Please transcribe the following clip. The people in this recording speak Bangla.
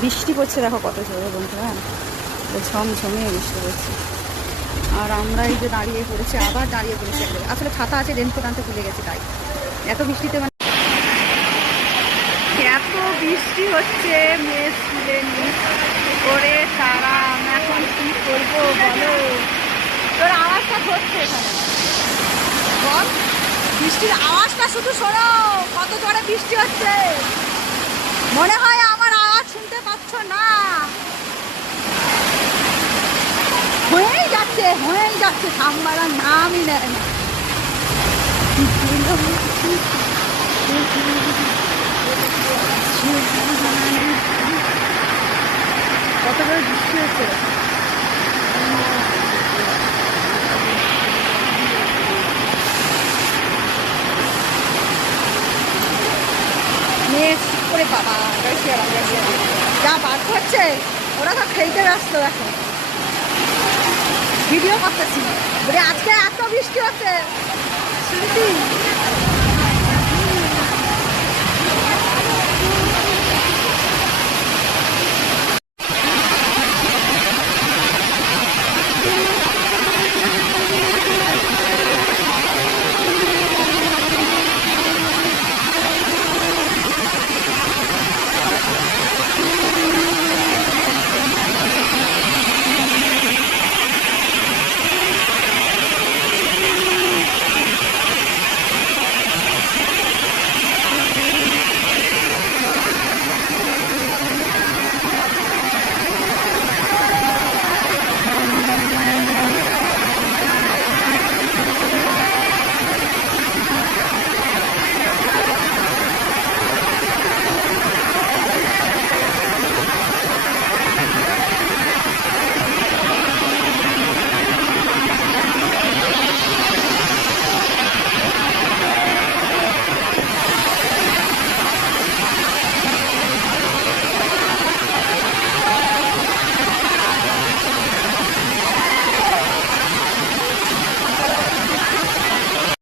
বৃষ্টি পড়ছে, দেখো কত জোরে বন্ধু হ্যাঁ ঝমঝমিয়ে বৃষ্টি পড়ছে। আর আমরা এই যে দাঁড়িয়ে পড়েছি, আবার দাঁড়িয়ে পড়েছি আসলে ছাতা আছে রেনকোট আনতে ভুলে গেছি, তাই। এত বৃষ্টিতে মানে এত বৃষ্টি হচ্ছে, মেয়ে স্কুলে করে তারা এখন কি করব বলো? তোর আওয়াজটা এখানে। বল। বৃষ্টির আওয়াজটা শুধু শোনো, কত জোরে বৃষ্টি হচ্ছে। মনে হয় হয়েই যাচ্ছে হয়েই যাচ্ছে। থামবার আর নামই নেয় না। কত জোরে বৃষ্টি হচ্ছে? করে বাবা গাইছে আর গাইছে যা বার করছে, ওরা তো খেলতে ব্যস্ত দেখো। ভিডিও করতেছি। বলে, আজকে এত বৃষ্টি হচ্ছে। শুনছি